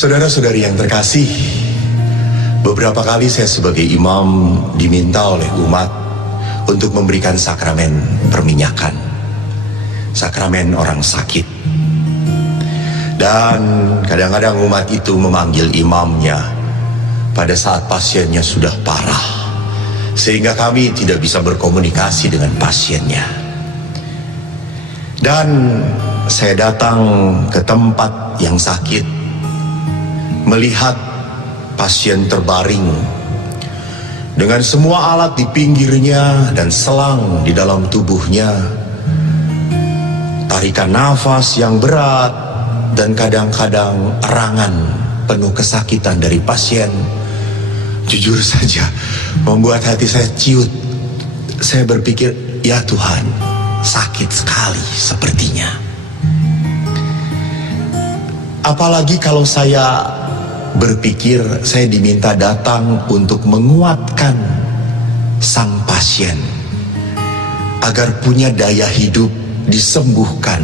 Saudara-saudari yang terkasih, beberapa kali saya sebagai imam diminta oleh umat untuk memberikan sakramen perminyakan, sakramen orang sakit. Dan kadang-kadang umat itu memanggil imamnya pada saat pasiennya sudah parah, sehingga kami tidak bisa berkomunikasi dengan pasiennya. Dan saya datang ke tempat yang sakit, melihat pasien terbaring dengan semua alat di pinggirnya dan selang di dalam tubuhnya, tarikan nafas yang berat, dan kadang-kadang erangan penuh kesakitan dari pasien. Jujur saja membuat hati saya ciut. Saya berpikir, ya Tuhan, sakit sekali sepertinya. Apalagi kalau saya berpikir saya diminta datang untuk menguatkan sang pasien agar punya daya hidup, disembuhkan.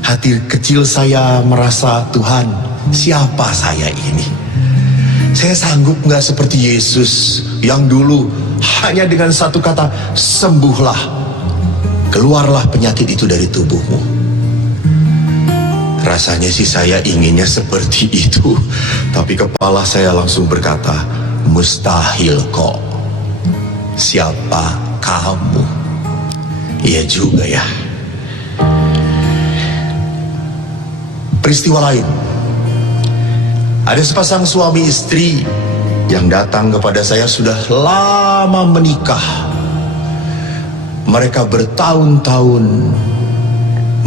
Hati kecil saya merasa, Tuhan, siapa saya ini? Saya sanggup nggak seperti Yesus yang dulu hanya dengan satu kata, sembuhlah, keluarlah penyakit itu dari tubuhmu. Rasanya sih saya inginnya seperti itu, tapi kepala saya langsung berkata, mustahil kok. Siapa kamu? Iya juga ya. Peristiwa lain, ada sepasang suami istri yang datang kepada saya sudah lama menikah. Mereka bertahun-tahun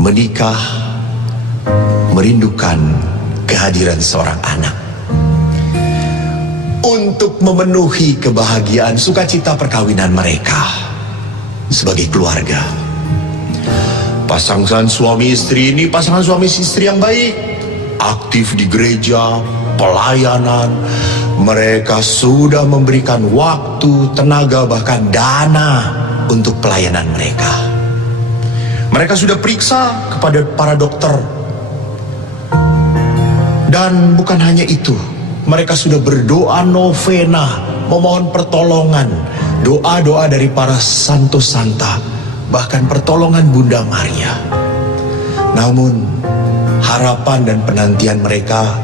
menikah, merindukan kehadiran seorang anak untuk memenuhi kebahagiaan sukacita perkawinan mereka sebagai keluarga. Pasangan suami istri ini pasangan suami istri yang baik, aktif di gereja, pelayanan. Mereka sudah memberikan waktu, tenaga, bahkan dana untuk pelayanan mereka. Mereka sudah periksa kepada para dokter. Dan bukan hanya itu, mereka sudah berdoa novena, memohon pertolongan, doa-doa dari para santo santa, bahkan pertolongan Bunda Maria. Namun harapan dan penantian mereka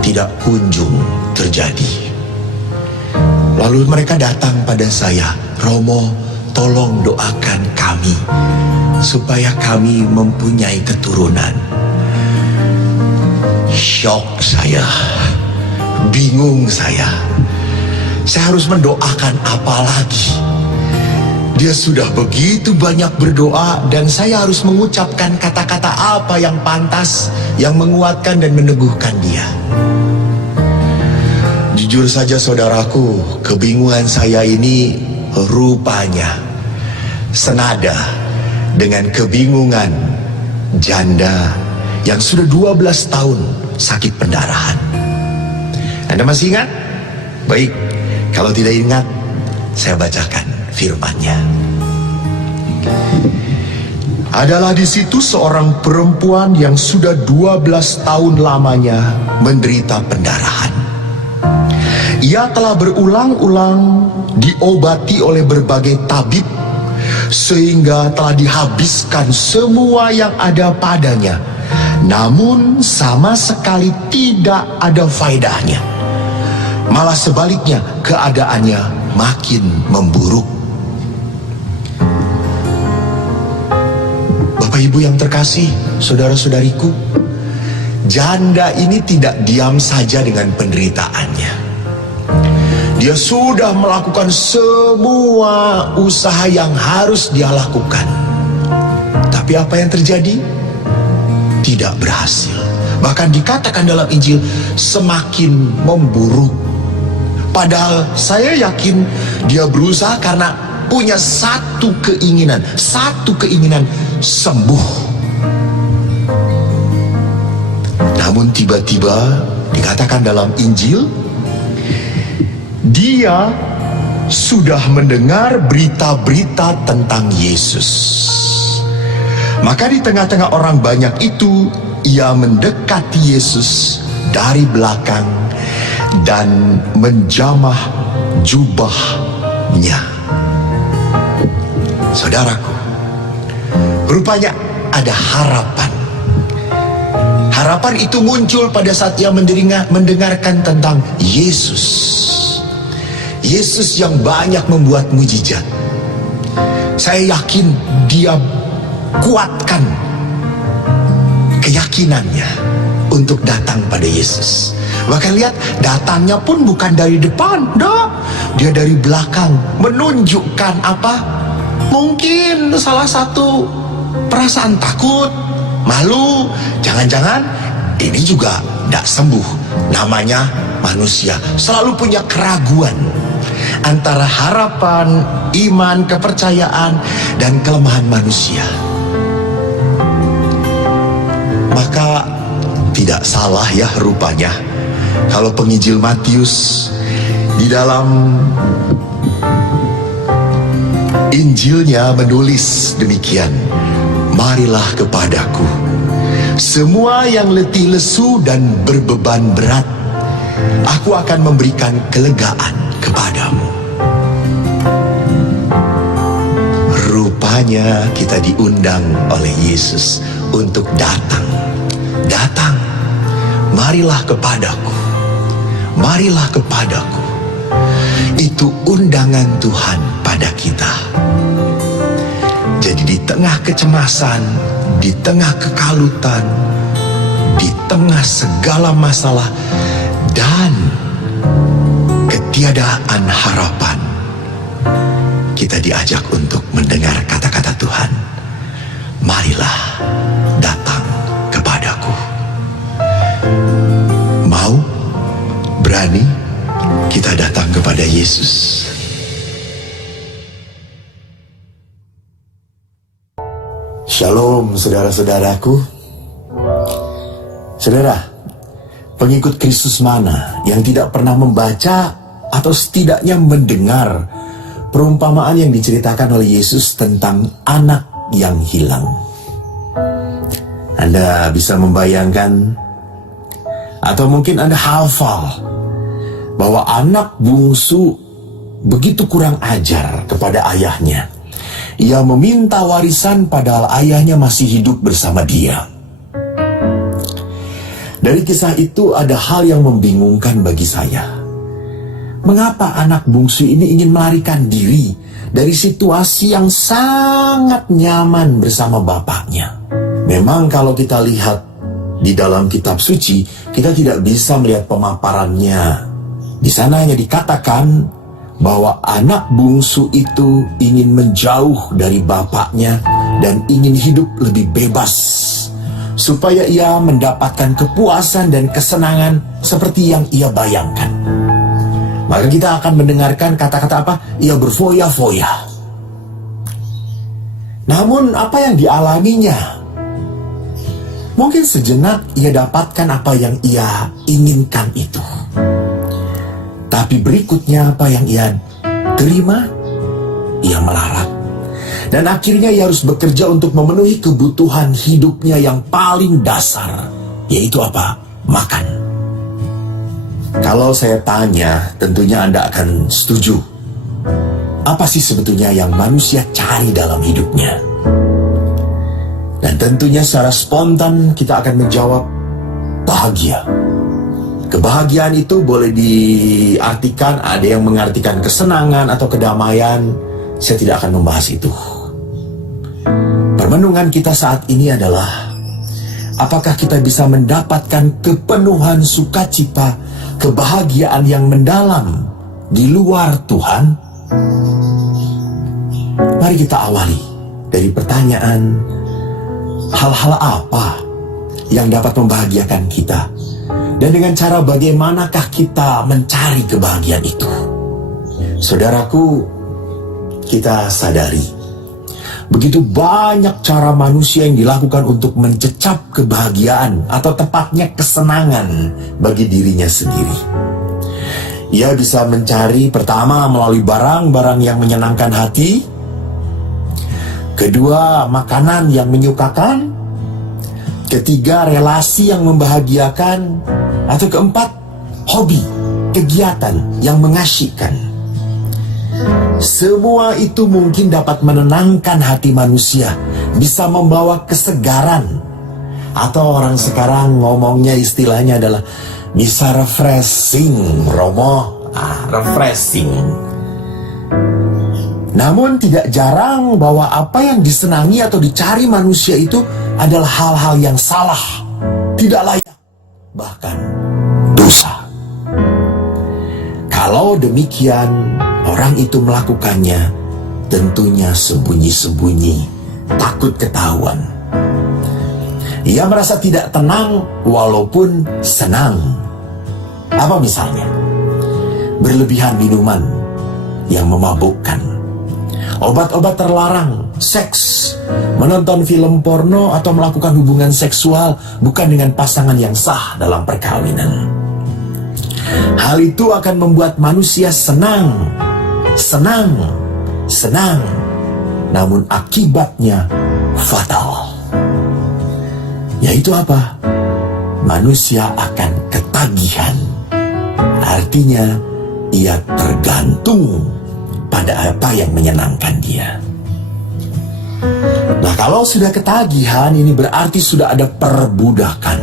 tidak kunjung terjadi. Lalu mereka datang pada saya, Romo, tolong doakan kami supaya kami mempunyai keturunan. Syok saya, bingung saya harus mendoakan apa lagi? Dia sudah begitu banyak berdoa dan saya harus mengucapkan kata-kata apa yang pantas, yang menguatkan dan meneguhkan dia. Jujur saja saudaraku, kebingungan saya ini rupanya senada dengan kebingungan janda yang sudah 12 tahun sakit pendarahan. Anda masih ingat? Baik, kalau tidak ingat, saya bacakan firman-Nya. Adalah di situ seorang perempuan yang sudah 12 tahun lamanya menderita pendarahan. Ia telah berulang-ulang diobati oleh berbagai tabib, sehingga telah dihabiskan semua yang ada padanya. Namun sama sekali tidak ada faedahnya. Malah sebaliknya, keadaannya makin memburuk. Bapak Ibu yang terkasih, saudara-saudariku, janda ini tidak diam saja dengan penderitaannya. Dia sudah melakukan semua usaha yang harus dia lakukan. Tapi apa yang terjadi? Tidak berhasil. Bahkan dikatakan dalam Injil, semakin memburuk. Padahal saya yakin dia berusaha karena punya satu keinginan sembuh. Namun tiba-tiba dikatakan dalam Injil, dia sudah mendengar berita-berita tentang Yesus. Maka di tengah-tengah orang banyak itu, ia mendekati Yesus dari belakang dan menjamah jubahnya. Saudaraku, rupanya ada harapan. Harapan itu muncul pada saat ia mendengarkan tentang Yesus. Yesus yang banyak membuat mujizat. Saya yakin dia kuatkan keyakinannya untuk datang pada Yesus. Bahkan lihat, datangnya pun bukan dari depan, dia dari belakang, menunjukkan apa? Mungkin salah satu perasaan takut, malu, jangan-jangan ini juga tidak sembuh. Namanya manusia, selalu punya keraguan antara harapan, iman, kepercayaan, dan kelemahan manusia. Maka tidak salah ya rupanya kalau penginjil Matius di dalam Injilnya menulis demikian, marilah kepadaku semua yang letih lesu dan berbeban berat, aku akan memberikan kelegaan kepadamu. Rupanya kita diundang oleh Yesus untuk datang. Marilah kepadaku, marilah kepadaku. Itu undangan Tuhan pada kita. Jadi di tengah kecemasan, di tengah kekalutan, di tengah segala masalah dan ketiadaan harapan, kita diajak untuk mendengar kata-kata Tuhan. Marilah datang kepadaku. Mau? Berani? Kita datang kepada Yesus. Shalom saudara-saudaraku. Saudara, pengikut Kristus mana yang tidak pernah membaca atau setidaknya mendengar perumpamaan yang diceritakan oleh Yesus tentang anak yang hilang? Anda bisa membayangkan, atau mungkin Anda hafal, bahwa anak bungsu begitu kurang ajar kepada ayahnya. Ia meminta warisan padahal ayahnya masih hidup bersama dia. Dari kisah itu ada hal yang membingungkan bagi saya. Mengapa anak bungsu ini ingin melarikan diri dari situasi yang sangat nyaman bersama bapaknya? Memang kalau kita lihat di dalam kitab suci, kita tidak bisa melihat pemaparannya. Di sana hanya dikatakan bahwa anak bungsu itu ingin menjauh dari bapaknya dan ingin hidup lebih bebas, supaya ia mendapatkan kepuasan dan kesenangan seperti yang ia bayangkan. Maka kita akan mendengarkan kata-kata apa? Ia berfoya-foya. Namun apa yang dialaminya? Mungkin sejenak ia dapatkan apa yang ia inginkan itu. Tapi berikutnya apa yang ia terima? Ia melarat. Dan akhirnya ia harus bekerja untuk memenuhi kebutuhan hidupnya yang paling dasar, yaitu apa? Makan. Kalau saya tanya, tentunya Anda akan setuju. Apa sih sebetulnya yang manusia cari dalam hidupnya? Dan tentunya secara spontan kita akan menjawab, bahagia. Kebahagiaan itu boleh diartikan, ada yang mengartikan kesenangan atau kedamaian. Saya tidak akan membahas itu. Permenungan kita saat ini adalah, apakah kita bisa mendapatkan kepenuhan sukacita, kebahagiaan yang mendalam di luar Tuhan? Mari kita awali dari pertanyaan, hal-hal apa yang dapat membahagiakan kita? Dan dengan cara bagaimanakah kita mencari kebahagiaan itu? Saudaraku, kita sadari begitu banyak cara manusia yang dilakukan untuk mencecap kebahagiaan atau tepatnya kesenangan bagi dirinya sendiri. Ia bisa mencari pertama melalui barang-barang yang menyenangkan hati, kedua makanan yang menyukakan, Ketiga, relasi yang membahagiakan. Atau keempat, hobi, kegiatan yang mengasyikkan. Semua itu mungkin dapat menenangkan hati manusia, bisa membawa kesegaran. Atau orang sekarang ngomongnya istilahnya adalah bisa refreshing, Romo. Refreshing. Namun tidak jarang bahwa apa yang disenangi atau dicari manusia itu adalah hal-hal yang salah, tidak layak, bahkan dosa. Kalau demikian, orang itu melakukannya tentunya sembunyi-sembunyi, takut ketahuan. Ia merasa tidak tenang walaupun senang. Apa misalnya? Berlebihan minuman yang memabukkan, obat-obat terlarang, seks, menonton film porno atau melakukan hubungan seksual bukan dengan pasangan yang sah dalam perkawinan. Hal itu akan membuat manusia senang, namun akibatnya fatal. Yaitu apa? Manusia akan ketagihan. Artinya, ia tergantung pada apa yang menyenangkan dia. Nah, kalau sudah ketagihan, ini berarti sudah ada perbudakan.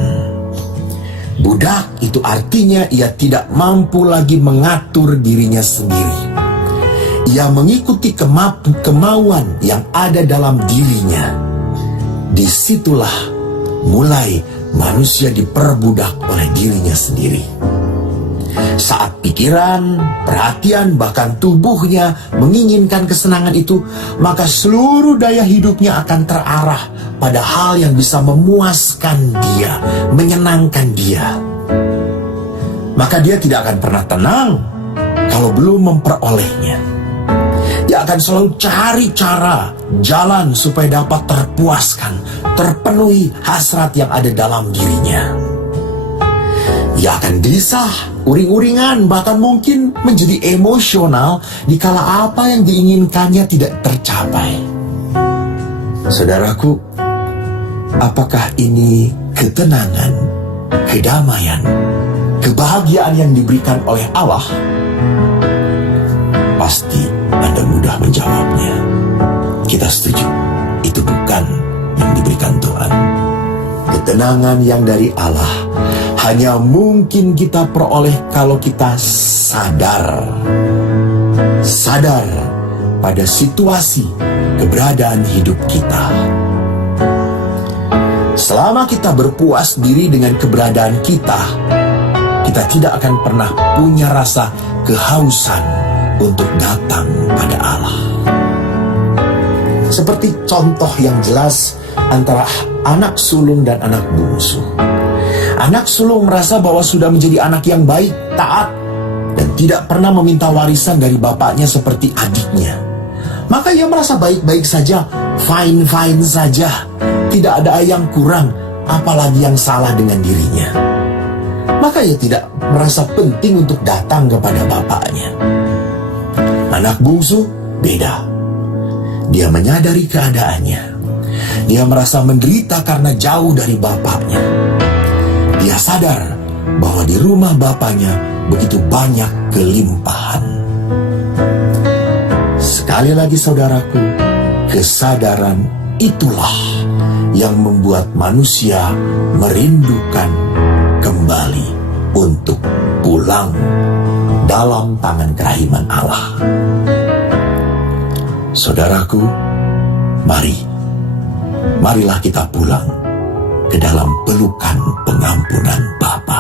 Budak itu artinya ia tidak mampu lagi mengatur dirinya sendiri. Ia mengikuti kemauan yang ada dalam dirinya. Disitulah mulai manusia diperbudak oleh dirinya sendiri. Saat pikiran, perhatian, bahkan tubuhnya menginginkan kesenangan itu, maka seluruh daya hidupnya akan terarah pada hal yang bisa memuaskan dia, menyenangkan dia. Maka dia tidak akan pernah tenang kalau belum memperolehnya. Dia akan selalu cari cara, jalan supaya dapat terpuaskan, terpenuhi hasrat yang ada dalam dirinya. Ia akan gelisah, uring-uringan, bahkan mungkin menjadi emosional dikala apa yang diinginkannya tidak tercapai. Saudaraku, apakah ini ketenangan, kedamaian, kebahagiaan yang diberikan oleh Allah? Pasti Anda mudah menjawabnya. Kita setuju, itu bukan yang diberikan Tuhan. Ketenangan yang dari Allah hanya mungkin kita peroleh kalau kita sadar pada situasi keberadaan hidup kita. Selama kita berpuas diri dengan keberadaan kita, kita tidak akan pernah punya rasa kehausan untuk datang pada Allah. Seperti contoh yang jelas antara anak sulung dan anak bungsu. Anak sulung merasa bahwa sudah menjadi anak yang baik, taat, dan tidak pernah meminta warisan dari bapaknya seperti adiknya. Maka ia merasa baik-baik saja, fine-fine saja. Tidak ada yang kurang, apalagi yang salah dengan dirinya. Maka ia tidak merasa penting untuk datang kepada bapaknya. Anak bungsu beda. Dia menyadari keadaannya. Dia merasa menderita karena jauh dari bapaknya. Dia sadar bahwa di rumah bapaknya begitu banyak kelimpahan. Sekali lagi saudaraku, kesadaran itulah yang membuat manusia merindukan kembali untuk pulang dalam tangan kerahiman Allah. Saudaraku, marilah kita pulang ke dalam pelukan pengampunan Bapa.